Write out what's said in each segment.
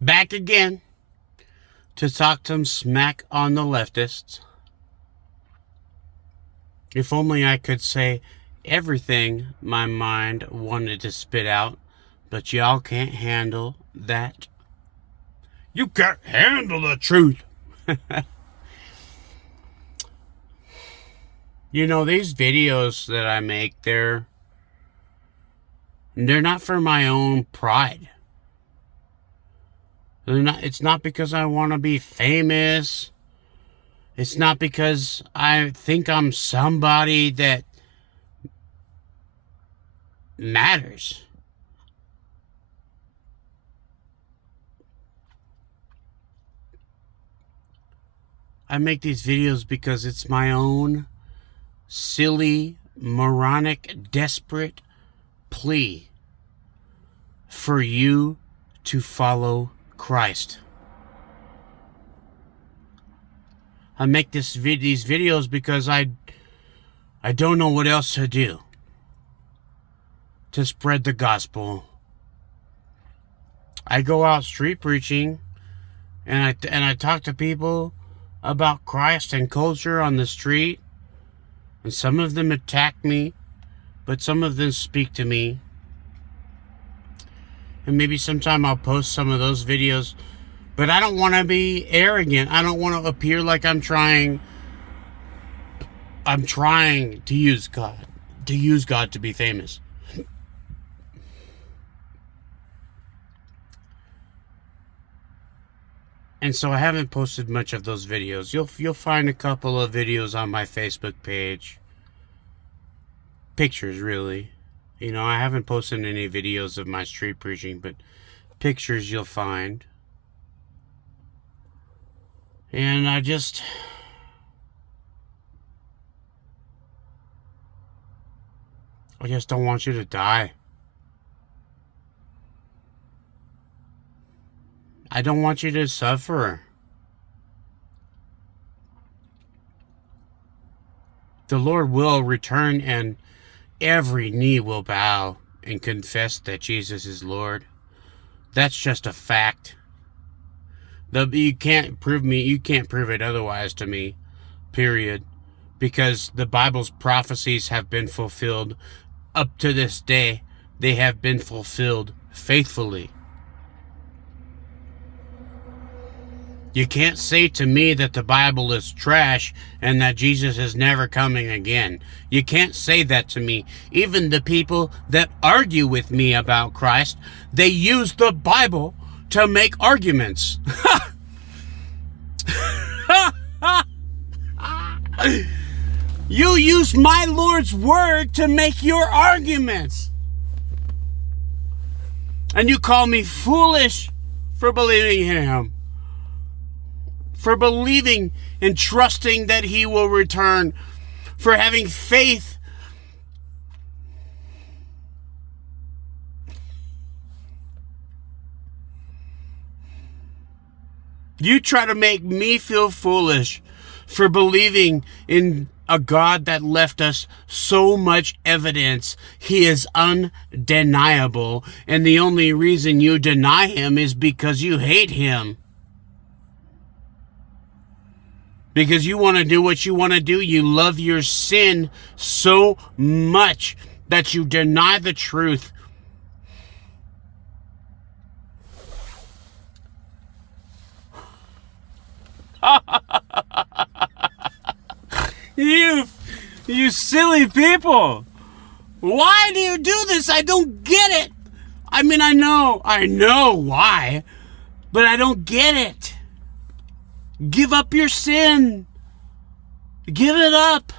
Back again to talk some smack on the leftists. If only I could say everything my mind wanted to spit out, but y'all can't handle that. You can't handle the truth. You know, these videos that I make, they're not for my own pride. It's not because I want to be famous. It's not because I think I'm somebody that matters. I make these videos because it's my own silly, moronic, desperate plea for you to follow Christ. I make these videos because I don't know what else to do to spread the gospel. I go out street preaching and I talk to people about Christ and culture on the street, and some of them attack me, but some of them speak to me. And maybe sometime I'll post some of those videos, but I don't want to be arrogant. I don't want to appear like I'm trying to use God to be famous. And so I haven't posted much of those videos. You'll find a couple of videos on my Facebook page. Pictures, really. You know, I haven't posted any videos of my street preaching, but pictures you'll find. And I just don't want you to die. I don't want you to suffer. The Lord will return and every knee will bow and confess that Jesus is Lord. That's just a fact. You can't prove it otherwise to me, period. Because the Bible's prophecies have been fulfilled up to this day. They have been fulfilled faithfully. You can't say to me that the Bible is trash and that Jesus is never coming again. You can't say that to me. Even the people that argue with me about Christ, they use the Bible to make arguments. You use my Lord's word to make your arguments. And you call me foolish for believing in him. For believing and trusting that he will return, for having faith. You try to make me feel foolish for believing in a God that left us so much evidence. He is undeniable, and the only reason you deny him is because you hate him. Because you want to do what you want to do. You love your sin so much that you deny the truth. You silly people. Why do you do this? I don't get it. I mean, I know why, but I don't get it. Give up your sin. Give it up.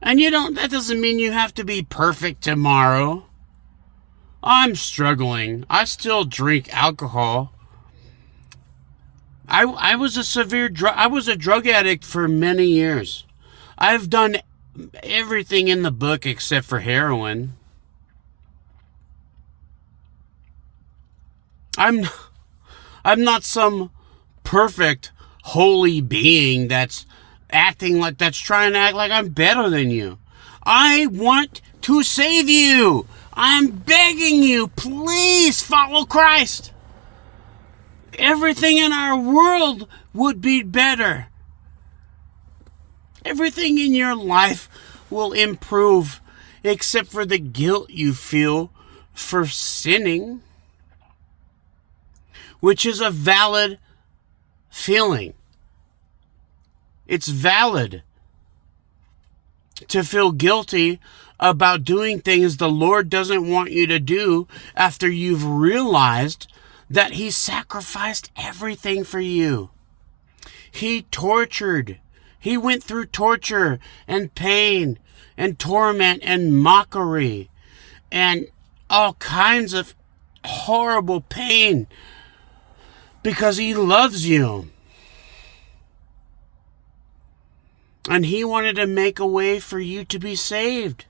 And that doesn't mean you have to be perfect tomorrow. I'm struggling. I still drink alcohol. I was a drug addict for many years. I've done everything in the book except for heroin. I'm not some perfect holy being that's trying to act like I'm better than you. I want to save you. I'm begging you, please follow Christ. everything in our world would be better. Everything in your life will improve, except for the guilt you feel for sinning, which is a valid feeling. It's valid to feel guilty about doing things the Lord doesn't want you to do after you've realized that He sacrificed everything for you. He went through torture and pain and torment and mockery and all kinds of horrible pain because He loves you. And He wanted to make a way for you to be saved.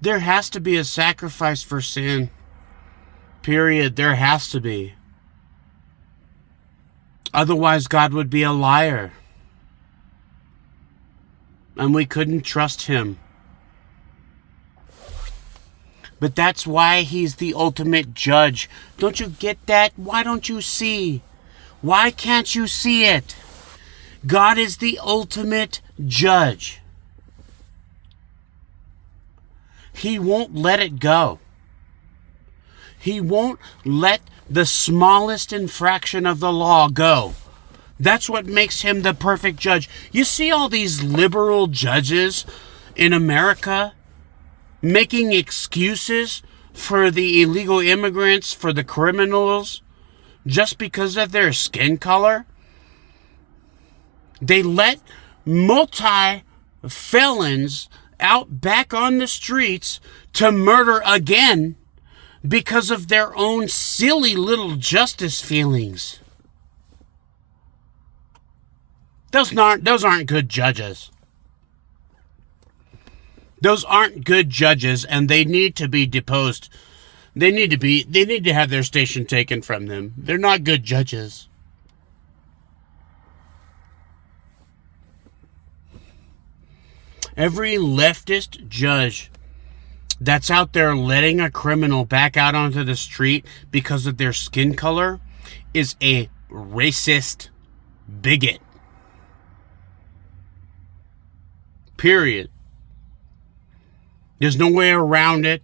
There has to be a sacrifice for sin. Period. There has to be. Otherwise, God would be a liar. And we couldn't trust Him. But that's why He's the ultimate judge. Don't you get that? Why don't you see? Why can't you see it? God is the ultimate judge. He won't let it go. He won't let the smallest infraction of the law go. That's what makes Him the perfect judge. You see all these liberal judges in America making excuses for the illegal immigrants, for the criminals, just because of their skin color. They let multi-felons out back on the streets to murder again because of their own silly little justice feelings. Those aren't good judges. Those aren't good judges, and they need to be deposed. They need to have their station taken from them. They're not good judges. Every leftist judge that's out there letting a criminal back out onto the street because of their skin color is a racist bigot. Period. There's no way around it.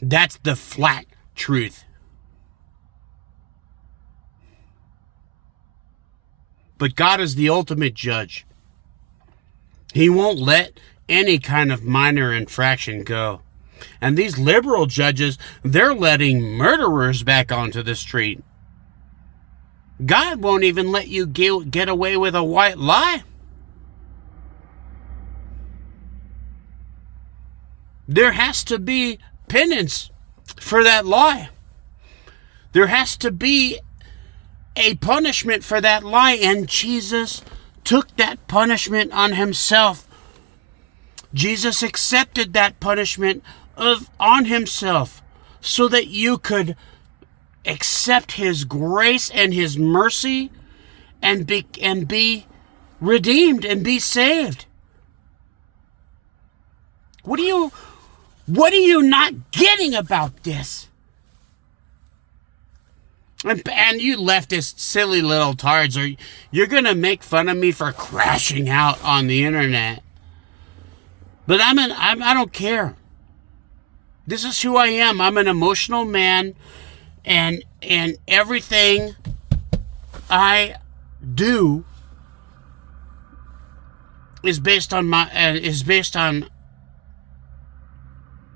That's the flat truth. But God is the ultimate judge. He won't let any kind of minor infraction go. And these liberal judges, they're letting murderers back onto the street. God won't even let you get away with a white lie. There has to be penance for that lie. There has to be a punishment for that lie, and Jesus took that punishment on Himself. Jesus accepted that punishment on Himself so that you could accept His grace and His mercy and be redeemed and be saved. What are you not getting about this? And you leftist silly little tards, you're going to make fun of me for crashing out on the internet. But I don't care. This is who I am. I'm an emotional man, and everything I do is based on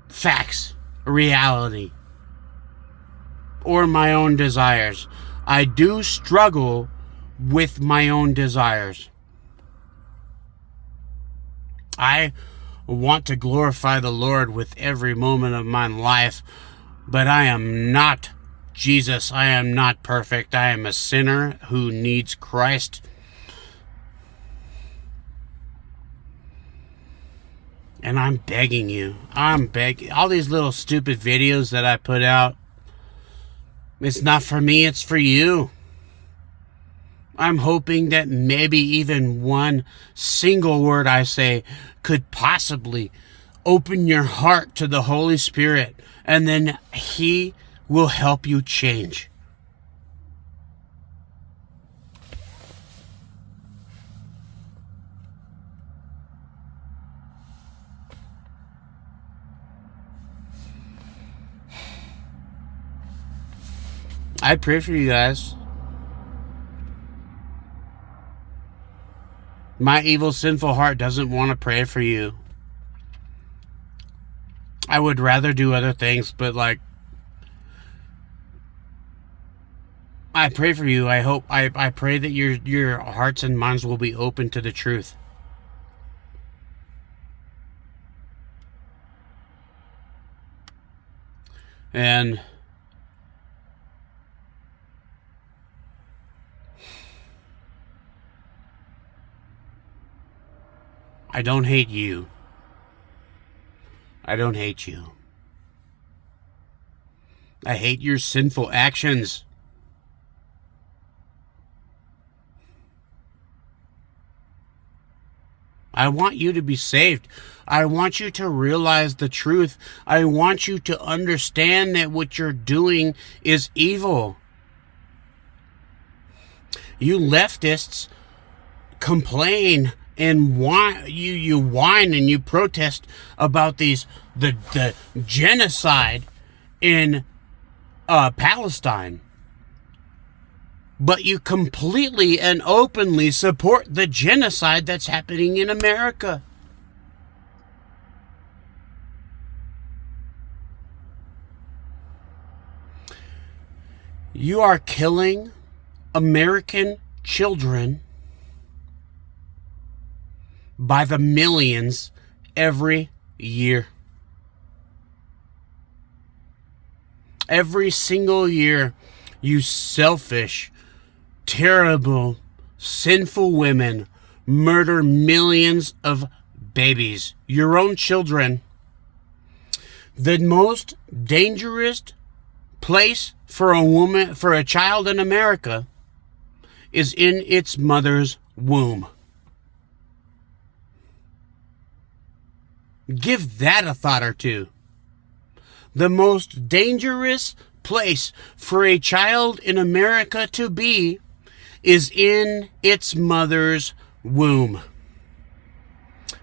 facts, reality, or my own desires. I do struggle with my own desires. I want to glorify the Lord with every moment of my life, but I am not Jesus. I am not perfect. I am a sinner who needs Christ. And I'm begging you. All these little stupid videos that I put out, it's not for me, it's for you. I'm hoping that maybe even one single word I say could possibly open your heart to the Holy Spirit, and then He will help you change. I pray for you guys. My evil, sinful heart doesn't want to pray for you. I would rather do other things, but like, I pray for you. I pray that your hearts and minds will be open to the truth. And I don't hate you. I don't hate you. I hate your sinful actions. I want you to be saved. I want you to realize the truth. I want you to understand that what you're doing is evil. You leftists complain and whine, you whine and you protest about the genocide in Palestine. But you completely and openly support the genocide that's happening in America. You are killing American children by the millions every year. Every single year, you selfish, terrible, sinful women murder millions of babies, your own children. The most dangerous place for a child in America is in its mother's womb. Give that a thought or two. The most dangerous place for a child in America to be is in its mother's womb.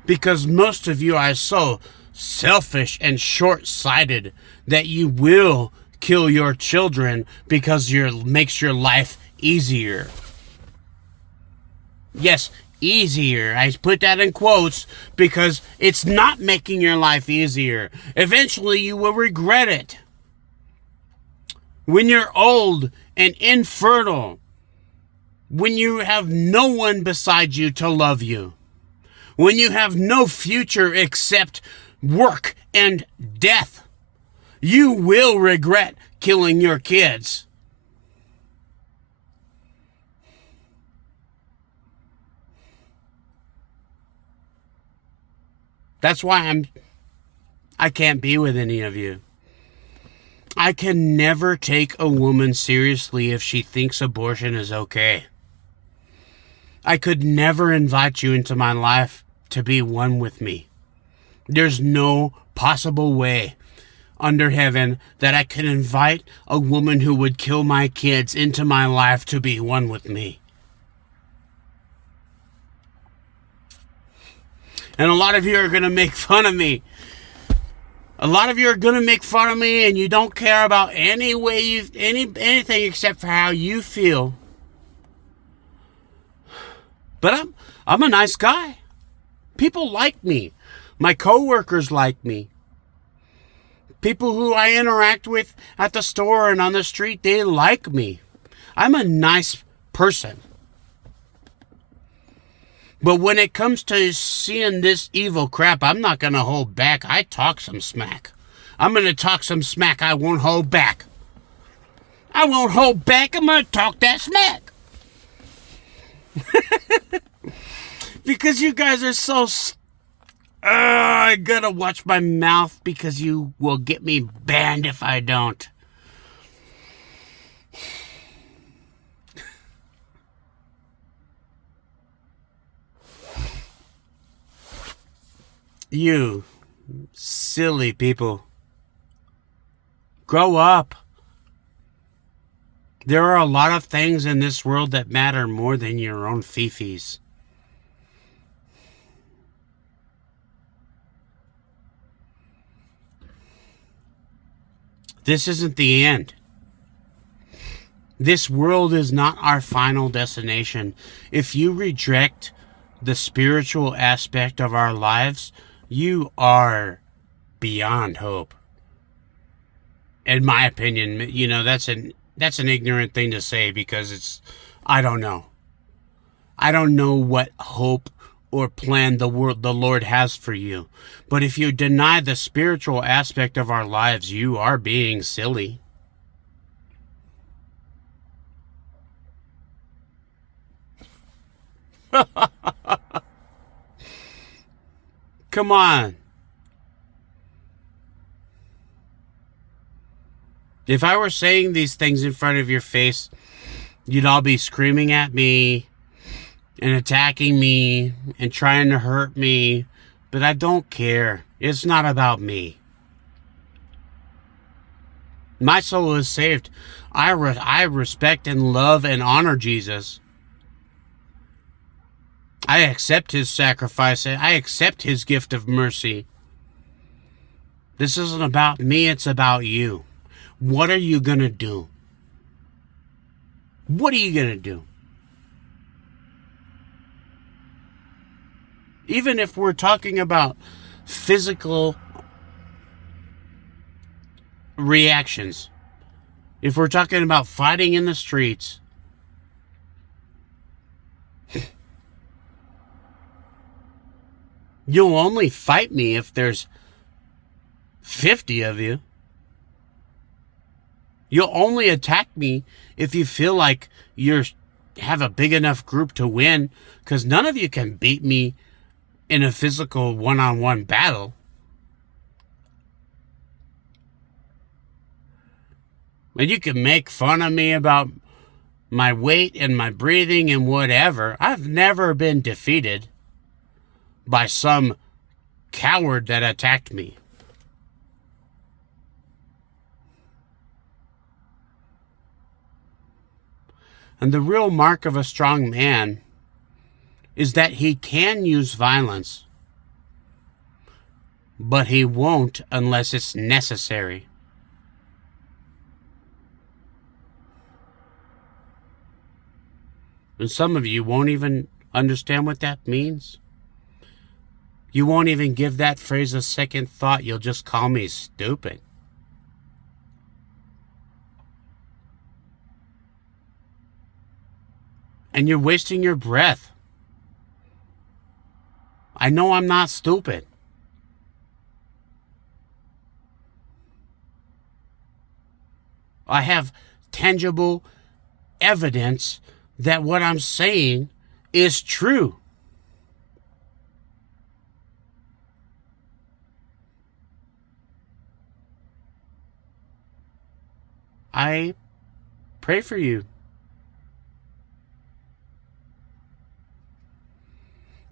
Because most of you are so selfish and short-sighted that you will kill your children because it makes your life easier. Yes, easier. I put that in quotes because it's not making your life easier. Eventually you will regret it. When you're old and infertile, when you have no one beside you to love you, when you have no future except work and death, you will regret killing your kids. That's why I can't be with any of you. I can never take a woman seriously if she thinks abortion is okay. I could never invite you into my life to be one with me. There's no possible way under heaven that I can invite a woman who would kill my kids into my life to be one with me. And a lot of you are going to make fun of me. A lot of you are going to make fun of me and you don't care about anything except for how you feel. But I'm a nice guy. People like me. My coworkers like me. People who I interact with at the store and on the street, they like me. I'm a nice person. But when it comes to seeing this evil crap, I'm not going to hold back. I talk some smack. I'm going to talk some smack. I won't hold back. I won't hold back. I'm going to talk that smack. Because you guys are so... I gotta watch my mouth because you will get me banned if I don't. You silly people. Grow up. There are a lot of things in this world that matter more than your own fifis. This isn't the end. This world is not our final destination. If you reject the spiritual aspect of our lives, you are beyond hope. In my opinion, that's an ignorant thing to say, because I don't know. I don't know what hope or plan the Lord has for you. But if you deny the spiritual aspect of our lives, you are being silly. Come on. If I were saying these things in front of your face, you'd all be screaming at me and attacking me and trying to hurt me. But I don't care. It's not about me. My soul is saved. I respect and love and honor Jesus. I accept his sacrifice. I accept his gift of mercy. This isn't about me, it's about you. What are you going to do? What are you going to do? Even if we're talking about physical reactions, if we're talking about fighting in the streets, you'll only fight me if there's 50 of you. You'll only attack me if you feel like you have a big enough group to win, because none of you can beat me in a physical one-on-one battle. And you can make fun of me about my weight and my breathing and whatever. I've never been defeated by some coward that attacked me. And the real mark of a strong man is that he can use violence, but he won't unless it's necessary. And some of you won't even understand what that means. You won't even give that phrase a second thought. You'll just call me stupid. And you're wasting your breath. I know I'm not stupid. I have tangible evidence that what I'm saying is true. I pray for you.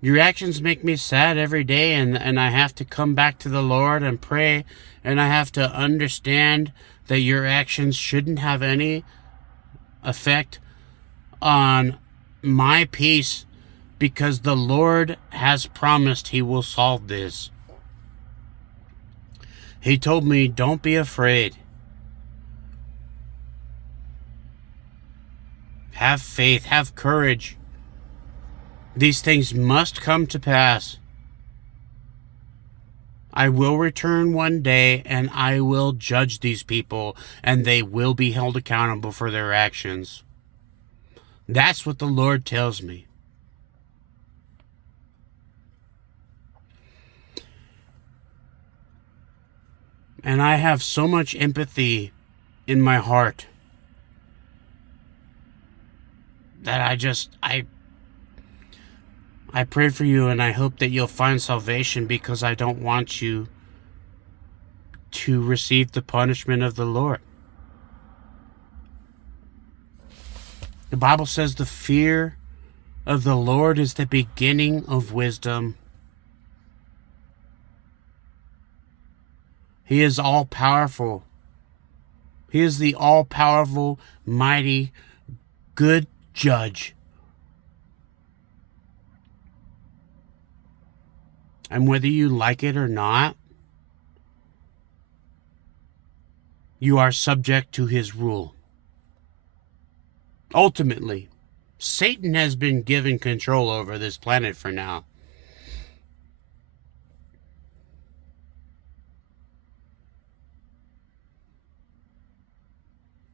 Your actions make me sad every day, and I have to come back to the Lord and pray, and I have to understand that your actions shouldn't have any effect on my peace, because the Lord has promised he will solve this. He told me, don't be afraid. Have faith, have courage. These things must come to pass. I will return one day, and I will judge these people, and they will be held accountable for their actions. That's what the Lord tells me. And I have so much empathy in my heart that I pray for you, and I hope that you'll find salvation, because I don't want you to receive the punishment of the Lord. The Bible says the fear of the Lord is the beginning of wisdom. He is all-powerful. He is the all-powerful, mighty, good judge. And whether you like it or not, you are subject to his rule. Ultimately, Satan has been given control over this planet for now.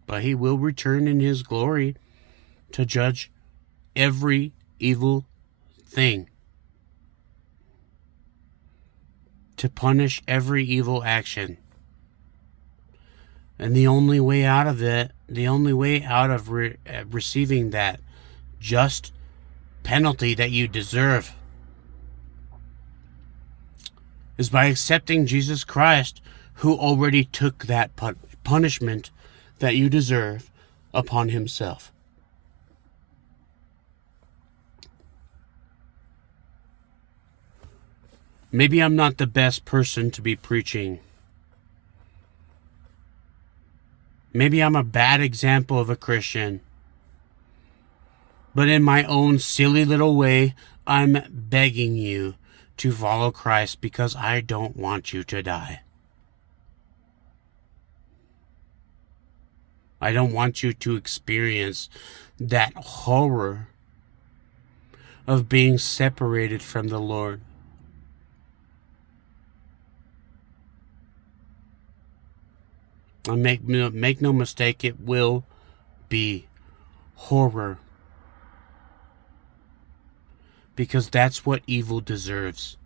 But he will return in his glory to judge every evil thing, to punish every evil action. And the only way out of it, the only way out of receiving that just penalty that you deserve, is by accepting Jesus Christ, who already took that punishment that you deserve upon himself. Maybe I'm not the best person to be preaching. Maybe I'm a bad example of a Christian. But in my own silly little way, I'm begging you to follow Christ because I don't want you to die. I don't want you to experience that horror of being separated from the Lord. And make no mistake, it will be horror. Because that's what evil deserves.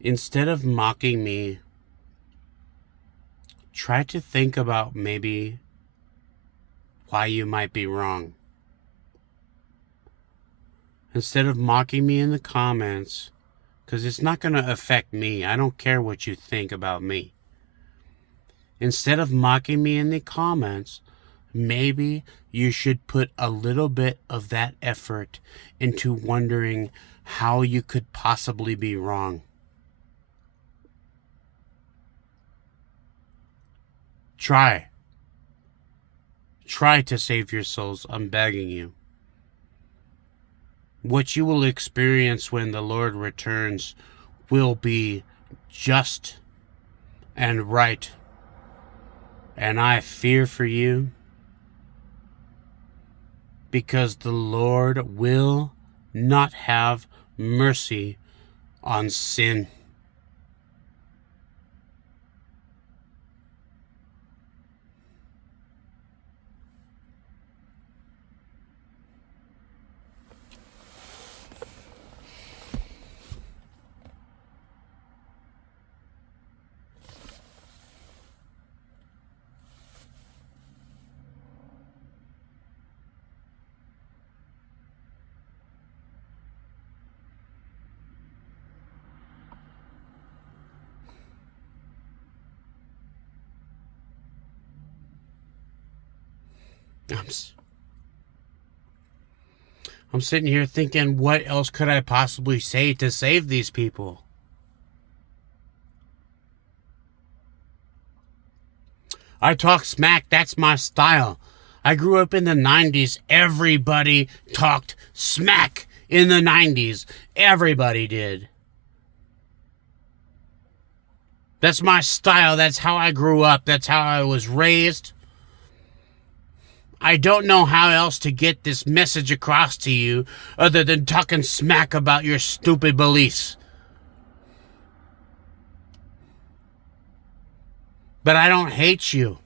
Instead of mocking me, try to think about maybe why you might be wrong. Instead of mocking me in the comments, because it's not going to affect me. I don't care what you think about me. Instead of mocking me in the comments, maybe you should put a little bit of that effort into wondering how you could possibly be wrong. Try to save your souls. I'm begging you. What you will experience when the Lord returns will be just and right. And I fear for you, because the Lord will not have mercy on sin. I'm sitting here thinking, what else could I possibly say to save these people? I talk smack, that's my style. I grew up in the 90s. Everybody talked smack in the 90s. Everybody did. That's my style. That's how I grew up. That's how I was raised. I don't know how else to get this message across to you other than talking smack about your stupid beliefs. But I don't hate you.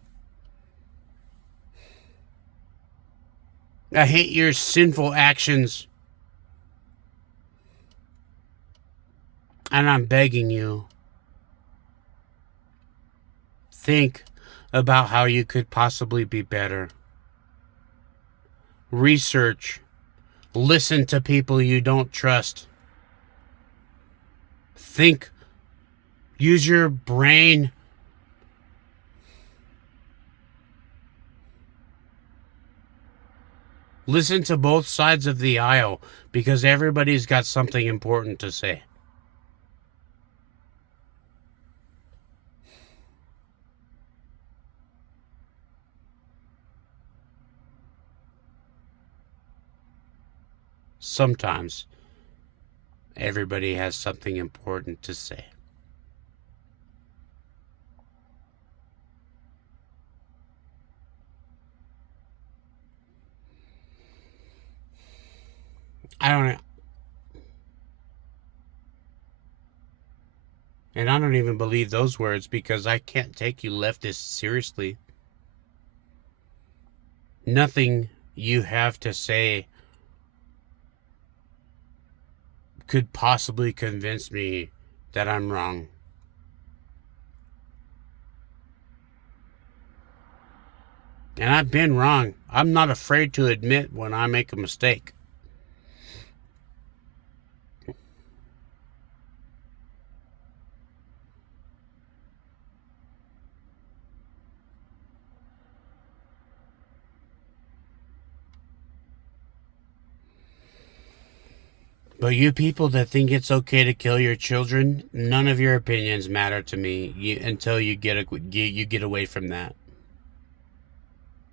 I hate your sinful actions. And I'm begging you, think about how you could possibly be better. Research. Listen to people you don't trust. Think. Use your brain. Listen to both sides of the aisle, because everybody's got something important to say. sometimes everybody has something important to say. I don't And I don't even believe those words because I can't take you leftists seriously. Nothing you have to say could possibly convince me that I'm wrong. And I've been wrong. I'm not afraid to admit when I make a mistake. But you people that think it's okay to kill your children, none of your opinions matter to me until you get away from that.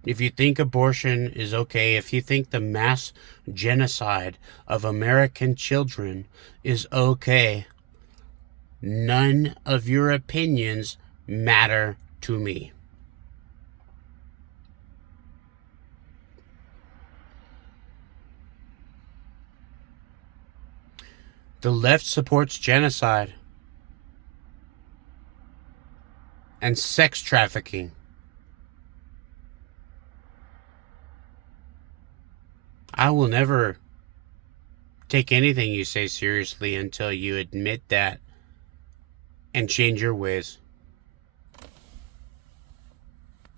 If you think abortion is okay, if you think the mass genocide of American children is okay, none of your opinions matter to me. The left supports genocide and sex trafficking. I will never take anything you say seriously until you admit that and change your ways.